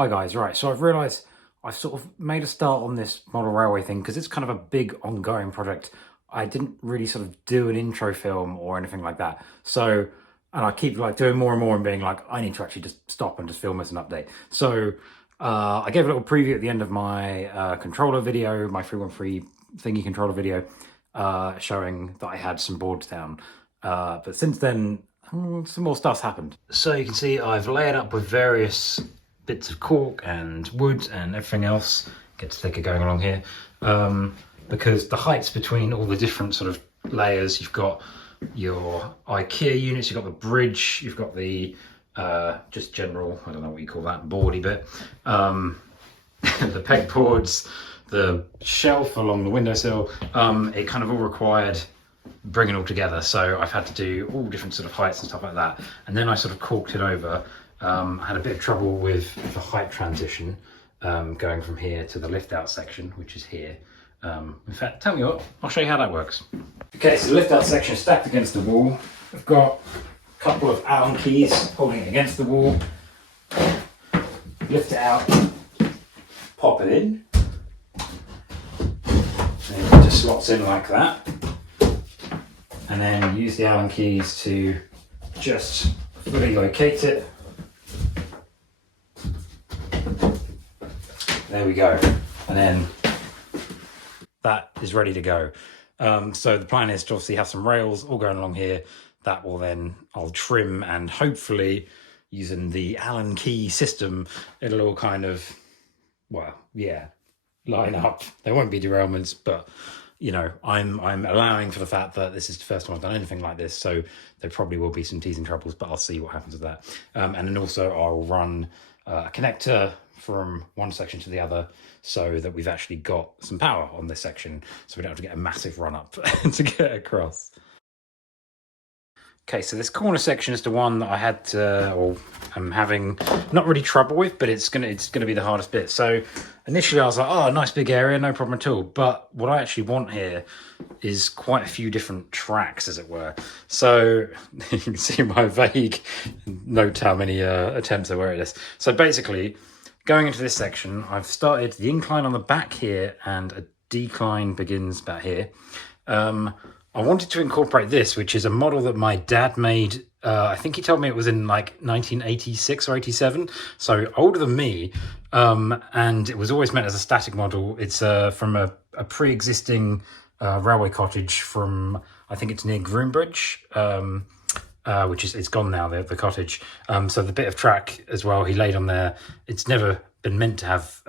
Hi guys, right, so I've realised I've sort of made a start on this model railway thing because it's kind of a big ongoing project. I didn't really sort of do an intro film or anything like that. So, and I keep like doing more and more and being like, I need to actually just stop and just film as an update. So I gave a little preview at the end of my controller video, my 313 thingy controller video, showing that I had some boards down. But since then, some more stuff's happened. So you can see I've layered up with various bits of cork and wood and everything else. Gets thicker going along here, because the heights between all the different sort of layers, you've got your IKEA units, you've got the bridge, you've got the just general, I don't know what you call that, boardy bit, the pegboards, the shelf along the windowsill. It kind of all required bringing it all together, so I've had to do all different sort of heights and stuff like that, and then I sort of corked it over. Had a bit of trouble with the height transition, going from here to the lift out section, which is here. In fact, tell me what, I'll show you how that works. Okay, so the lift out section is stacked against the wall. I've got a couple of Allen keys holding it against the wall. Lift it out, pop it in, and it just slots in like that. And then use the Allen keys to just fully locate it. There we go. And then that is ready to go. So the plan is to obviously have some rails all going along here. That will then, I'll trim, and hopefully using the Allen key system, it'll all kind of, well, yeah, line up. There won't be derailments, but you know, I'm allowing for the fact that this is the first time I've done anything like this, so there probably will be some teething troubles, but I'll see what happens with that. And then also I'll run a connector from one section to the other so that we've actually got some power on this section, so we don't have to get a massive run up to get across. Okay, so this corner section is the one that I had to, or I'm having not really trouble with, but it's gonna be the hardest bit. So initially I was like, oh, nice big area, no problem at all. But what I actually want here is quite a few different tracks, as it were. So you can see my vague note how many attempts there were at this. So basically, going into this section, I've started the incline on the back here, and a decline begins back here. I wanted to incorporate this, which is a model that my dad made. I think he told me it was in like 1986 or 87, so older than me. And it was always meant as a static model. It's from a pre-existing railway cottage from, I think it's near Groombridge, which is, it's gone now, the cottage. So the bit of track as well he laid on there, it's never been meant to have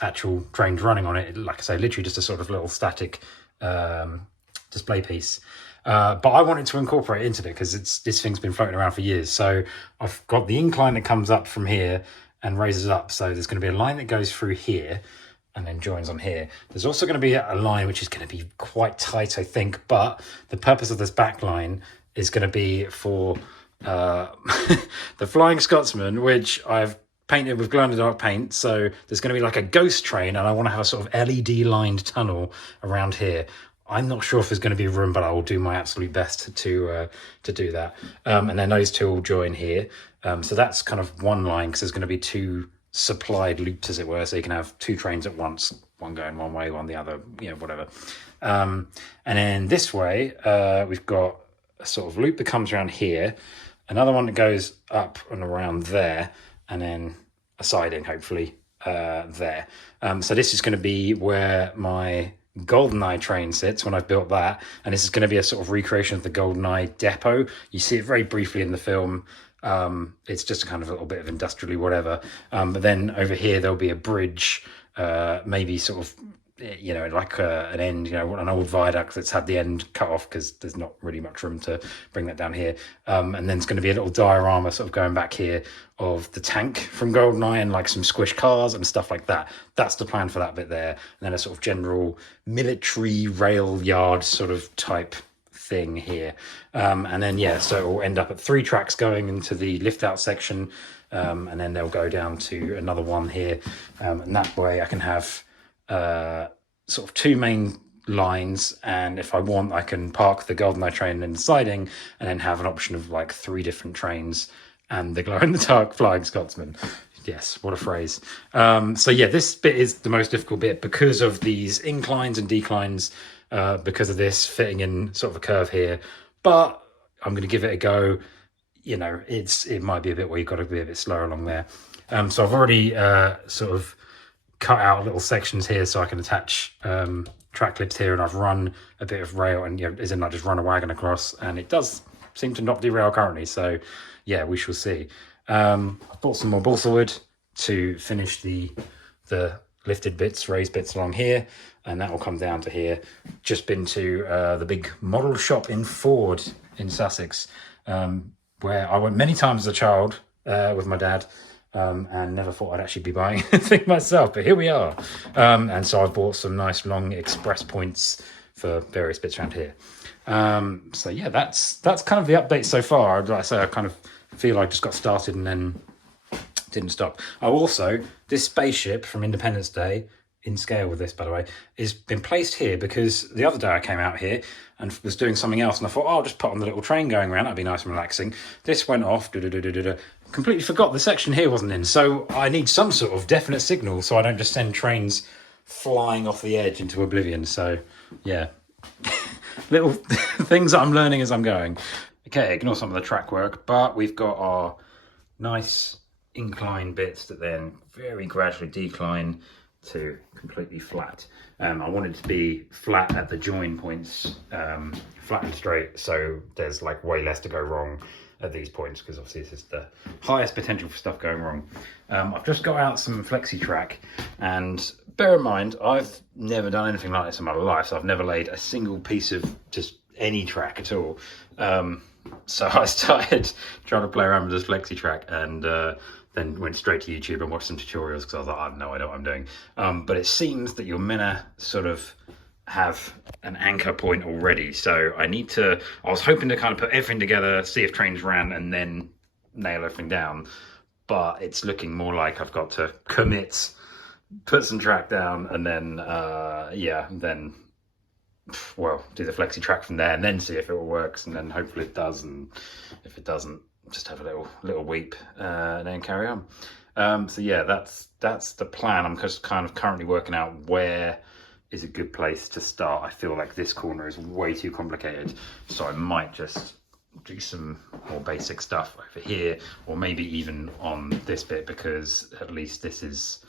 actual trains running on it. Like I say, literally just a sort of little static display piece, but I wanted to incorporate it into it because this thing's been floating around for years. So I've got the incline that comes up from here and raises up, so there's going to be a line that goes through here and then joins on here. There's also going to be a line which is going to be quite tight, I think, but the purpose of this back line is going to be for the Flying Scotsman, which I've painted with glow-in-the-dark paint. So there's going to be like a ghost train, and I want to have a sort of LED lined tunnel around here. I'm not sure if there's going to be room, but I will do my absolute best to do that. And then those two will join here. So that's kind of one line, because there's going to be two supplied loops, as it were. So you can have two trains at once, one going one way, one the other, you know, whatever. And then this way, we've got a sort of loop that comes around here, another one that goes up and around there, and then a siding, hopefully, there. So this is going to be where my GoldenEye train sits when I've built that, and this is going to be a sort of recreation of the GoldenEye depot. You see it very briefly in the film. It's just a kind of a little bit of industrially whatever, but then over here there'll be a bridge, maybe sort of, you know, like an end, you know, an old viaduct that's had the end cut off because there's not really much room to bring that down here. And then it's going to be a little diorama sort of going back here of the tank from GoldenEye and like some squish cars and stuff like that. That's the plan for that bit there. And then a sort of general military rail yard sort of type thing here. And then, yeah, so it will end up at 3 tracks going into the lift out section. And then they'll go down to another one here. And that way I can have sort of 2 main lines, and if I want I can park the GoldenEye train in the siding and then have an option of like 3 different trains and the glow-in-the-dark Flying Scotsman. Yes, what a phrase. So yeah, this bit is the most difficult bit because of these inclines and declines, because of this fitting in sort of a curve here. But I'm going to give it a go. You know, it might be a bit where you've got to be a bit slower along there. So I've already sort of cut out little sections here so I can attach track clips here, and I've run a bit of rail, and as in I just run a wagon across, and it does seem to not derail currently. So yeah, we shall see. I've bought some more balsa wood to finish the lifted bits, raised bits along here, and that will come down to here. Just been to the big model shop in Ford in Sussex, where I went many times as a child with my dad, and never thought I'd actually be buying anything myself, but here we are. And so I've bought some nice long express points for various bits around here. So yeah, that's kind of the update so far. Like I say, I kind of feel I just got started and then didn't stop. Oh, also, this spaceship from Independence Day, in scale with this, by the way, is been placed here because the other day I came out here and was doing something else, and I thought, oh, I'll just put on the little train going around, that'd be nice and relaxing. This went off, completely forgot the section here wasn't in, so I need some sort of definite signal so I don't just send trains flying off the edge into oblivion. So yeah, little things that I'm learning as I'm going. Okay, ignore some of the track work, but we've got our nice incline bits that then very gradually decline to completely flat. I want it to be flat at the join points, flat and straight, so there's like way less to go wrong at these points, because obviously this is the highest potential for stuff going wrong. I've just got out some flexi track, and bear in mind I've never done anything like this in my life, so I've never laid a single piece of just any track at all. So I started trying to play around with this flexi track, and then went straight to YouTube and watched some tutorials because I was like, I have no idea what I'm doing. But it seems that you're meant to sort of have an anchor point already. So I was hoping to kind of put everything together, see if trains ran, and then nail everything down. But it's looking more like I've got to commit, put some track down, and then, then do the flexi track from there, and then see if it all works, and then hopefully it does, and if it doesn't, just have a little weep and then carry on. So yeah, that's the plan. I'm just kind of currently working out where is a good place to start. I feel like this corner is way too complicated, so I might just do some more basic stuff over here, or maybe even on this bit, because at least there's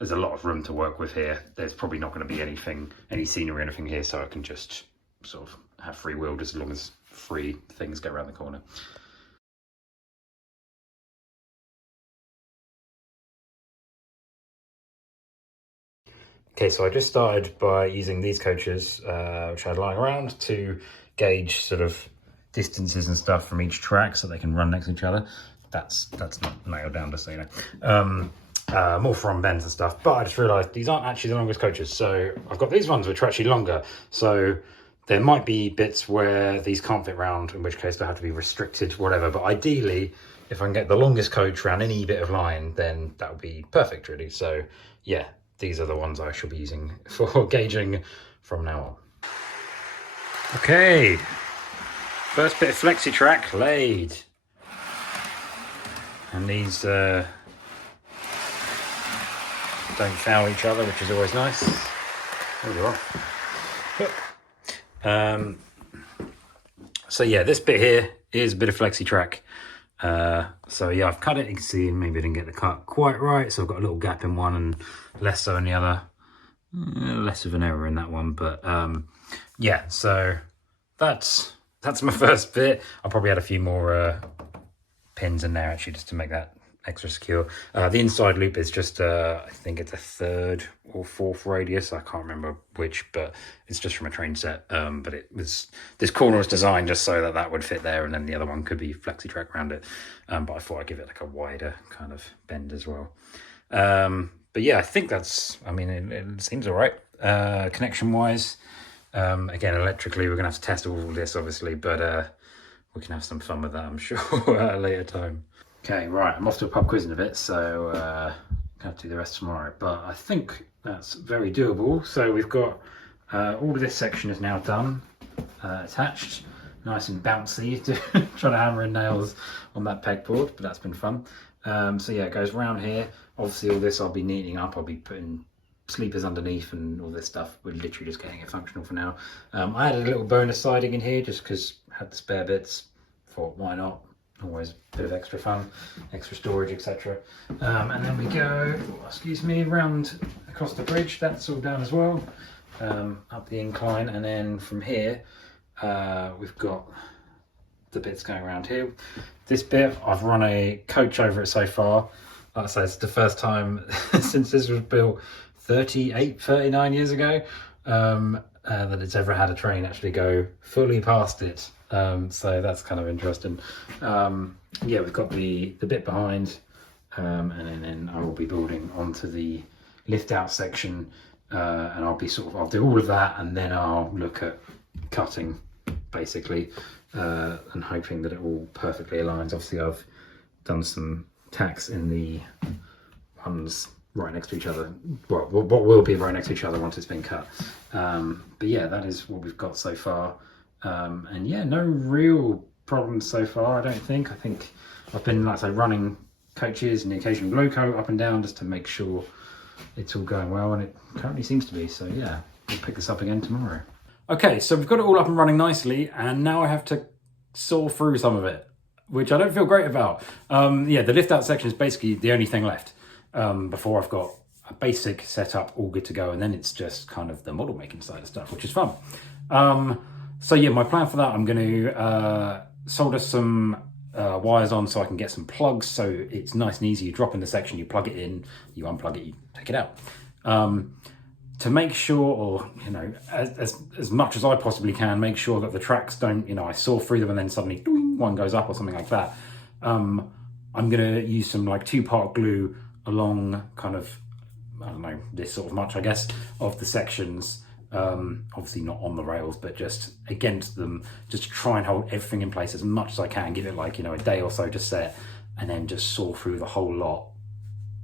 a lot of room to work with here. There's probably not going to be any scenery or anything here, so I can just sort of have free wheel just as long as free things go around the corner. Okay, so I just started by using these coaches, which I had lying around, to gauge sort of distances and stuff from each track so they can run next to each other. That's not nailed down, just so you know. More from bends and stuff, but I just realised these aren't actually the longest coaches. So I've got these ones which are actually longer. So there might be bits where these can't fit round, in which case they'll have to be restricted, whatever. But ideally, if I can get the longest coach around any bit of line, then that would be perfect, really. So yeah, these are the ones I shall be using for gauging from now on. Okay, first bit of flexi track laid. And these don't foul each other, which is always nice. There you are. So yeah, this bit here is a bit of flexi track. So yeah, I've cut it. You can see maybe I didn't get the cut quite right, so I've got a little gap in one and less so in the other. Less of an error in that one, but yeah, so that's my first bit. I'll probably add a few more pins in there actually, just to make that extra secure. The inside loop is just I think it's a 3rd or 4th radius, I can't remember which, but it's just from a train set. But this corner was designed just so that would fit there, and then the other one could be flexi track around it. But I thought I'd give it like a wider kind of bend as well. But yeah, I think it seems all right connection wise. Again, electrically we're gonna have to test all this obviously, but we can have some fun with that, I'm sure, at a later time. Okay, right, I'm off to a pub quiz in a bit, so I'll have to do the rest tomorrow, but I think that's very doable. So we've got all of this section is now done, attached. nice and bouncy, trying to hammer in nails on that pegboard, but that's been fun. So yeah, it goes round here. Obviously all this I'll be neatening up, I'll be putting sleepers underneath and all this stuff. We're literally just getting it functional for now. I added a little bonus siding in here just because I had the spare bits. Thought why not, always a bit of extra fun, extra storage, etc. And then we go, excuse me, round across the bridge. That's all done as well, up the incline, and then from here we've got the bits going around here. This bit I've run a coach over it so far. Like I say, it's the first time since this was built 39 years ago that it's ever had a train actually go fully past it. So that's kind of interesting. Yeah, we've got the bit behind, and then I will be building onto the lift out section, and I'll do all of that, and then I'll look at cutting basically, and hoping that it all perfectly aligns. Obviously I've done some tacks in the ones right next to each other, well, what will be right next to each other once it's been cut. But yeah, that is what we've got so far. And yeah, no real problems so far, I don't think. I think I've been, like I say, running coaches and the occasional glow coat up and down just to make sure it's all going well, and it currently seems to be. So yeah, we'll pick this up again tomorrow. Okay, so we've got it all up and running nicely, and now I have to saw through some of it, which I don't feel great about. Yeah, the lift out section is basically the only thing left before I've got a basic setup all good to go, and then it's just kind of the model making side of stuff, which is fun. So yeah, my plan for that, I'm going to solder some wires on so I can get some plugs, so it's nice and easy. You drop in the section, you plug it in, you unplug it, you take it out. To make sure, or you know, as much as I possibly can, make sure that the tracks don't, you know, I saw through them and then suddenly doing, one goes up or something like that. I'm gonna use some like 2-part glue along kind of, I don't know, this sort of much, I guess, of the sections. Obviously not on the rails, but just against them, just to try and hold everything in place as much as I can. Give it like, you know, a day or so to set, and then just saw through the whole lot,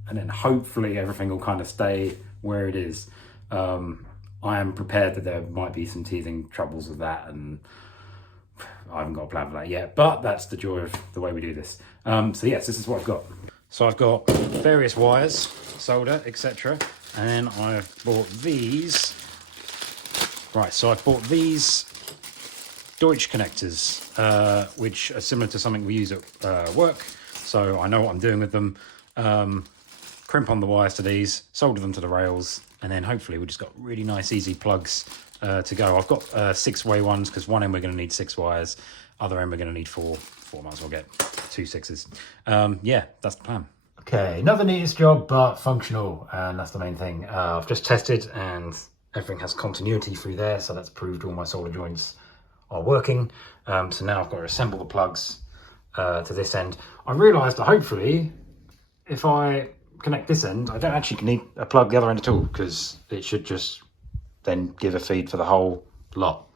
and then hopefully everything will kind of stay where it is. I am prepared that there might be some teething troubles with that, and I haven't got a plan for that yet, but that's the joy of the way we do this. So yes, this is what I've got. So I've got various wires, solder, etc. And then I've bought these. Right, so I've bought these Deutsch connectors, which are similar to something we use at work. So I know what I'm doing with them. Crimp on the wires to these, solder them to the rails, and then hopefully we've just got really nice, easy plugs to go. I've got 6-way ones, because one end we're going to need 6 wires, other end we're going to need 4. Might as well get 2 6s. Yeah, that's the plan. Okay, not the neatest job, but functional, and that's the main thing. I've just tested, and everything has continuity through there, so that's proved all my solder joints are working. So now I've got to assemble the plugs to this end. I realised that hopefully, if I connect this end, I don't actually need a plug the other end at all, because it should just then give a feed for the whole lot.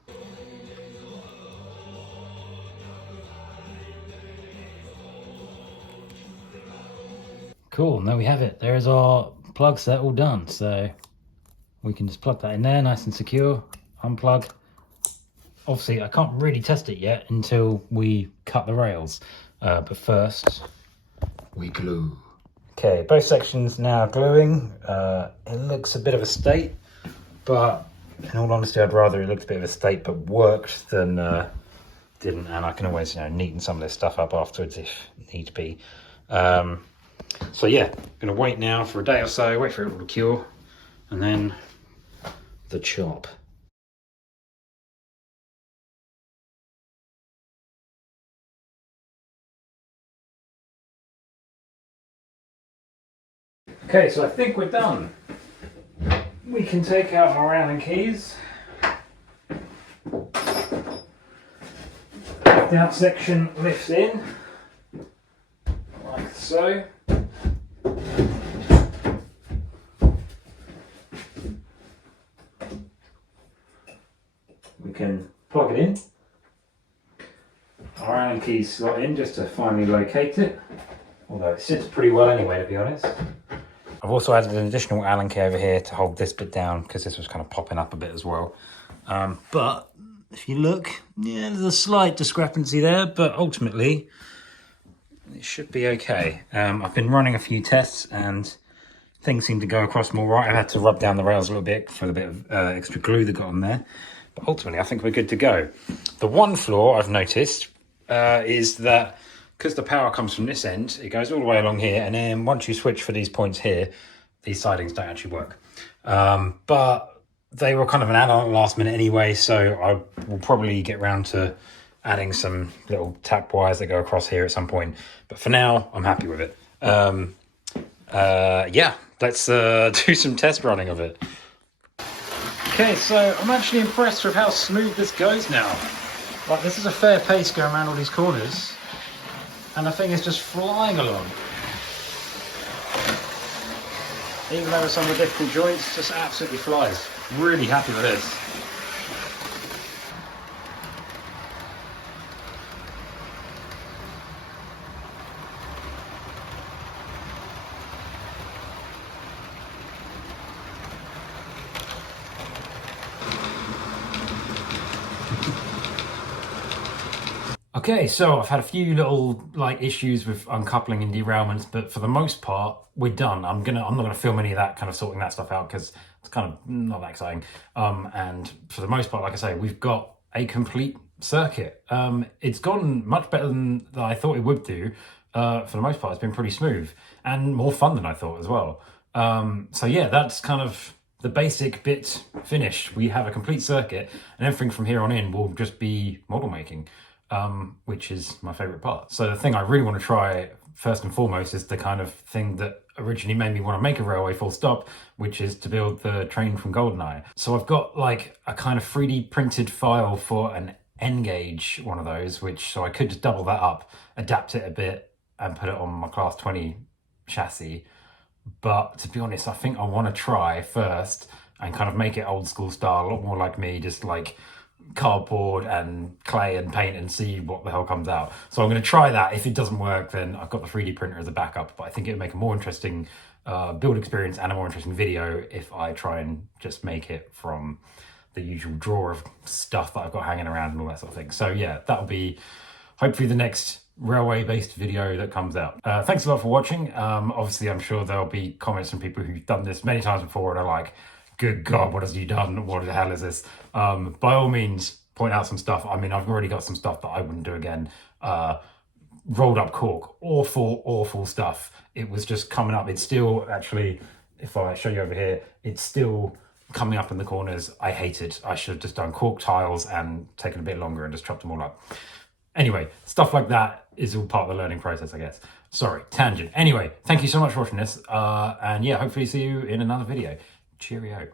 Cool, now we have it. There's our plug set all done, so we can just plug that in there, nice and secure, unplug. Obviously, I can't really test it yet until we cut the rails, but first, we glue. Okay, both sections now gluing. It looks a bit of a state, but in all honesty, I'd rather it looked a bit of a state but worked than didn't, and I can always, you know, neaten some of this stuff up afterwards if need be. So yeah, gonna wait now for a day or so, wait for it all to cure, and then the chop. Okay, so I think we're done. We can take out our Allen keys. The out section lifts in, like so. We can plug it in. Our Allen keys slot in just to finally locate it, although it sits pretty well anyway, to be honest. I've also added an additional Allen key over here to hold this bit down, because this was kind of popping up a bit as well. But if you look, yeah, there's a slight discrepancy there, but ultimately it should be okay. I've been running a few tests and things seem to go across more right. I had to rub down the rails a little bit for the bit of extra glue that got on there. But ultimately, I think we're good to go. The one flaw I've noticed is that because the power comes from this end, it goes all the way along here. And then once you switch for these points here, these sidings don't actually work. But they were kind of an add-on at the last minute anyway. So I will probably get round to adding some little tap wires that go across here at some point. But for now, I'm happy with it. Yeah, let's do some test running of it. Okay, so I'm actually impressed with how smooth this goes now. Like, this is a fair pace going around all these corners, and the thing is just flying along. Even though with some of the difficult joints, just absolutely flies. Really happy with this. Okay, so I've had a few little issues with uncoupling and derailments, but for the most part, we're done. I'm not gonna film any of that kind of sorting that stuff out because it's kind of not that exciting. And for the most part, like I say, we've got a complete circuit. It's gone much better than I thought it would do. For the most part, it's been pretty smooth and more fun than I thought as well. So yeah, that's kind of the basic bit finished. We have a complete circuit, and everything from here on in will just be model making. Which is my favorite part. So the thing I really want to try first and foremost is the kind of thing that originally made me want to make a railway full stop, which is to build the train from GoldenEye. So I've got like a kind of 3D printed file for an N gauge one of those, so I could just double that up, adapt it a bit and put it on my Class 20 chassis. But to be honest, I think I want to try first and kind of make it old school style, a lot more like me, just like cardboard and clay and paint and see what the hell comes out. So I'm going to try that. If it doesn't work, then I've got the 3D printer as a backup, but I think it would make a more interesting build experience and a more interesting video if I try and just make it from the usual drawer of stuff that I've got hanging around and all that sort of thing. So yeah, that'll be hopefully the next railway based video that comes out. Thanks a lot for watching. Obviously I'm sure there'll be comments from people who've done this many times before and are like, good God, what has you done? What the hell is this? By all means, point out some stuff. I mean, I've already got some stuff that I wouldn't do again. Rolled up cork, awful stuff. It was just coming up. It's still actually, if I show you over here, it's still coming up in the corners. I hate it. I should have just done cork tiles and taken a bit longer and just chopped them all up. Anyway, stuff like that is all part of the learning process, I guess. Sorry, tangent. Anyway, thank you so much for watching this. And yeah, hopefully see you in another video. Cheerio.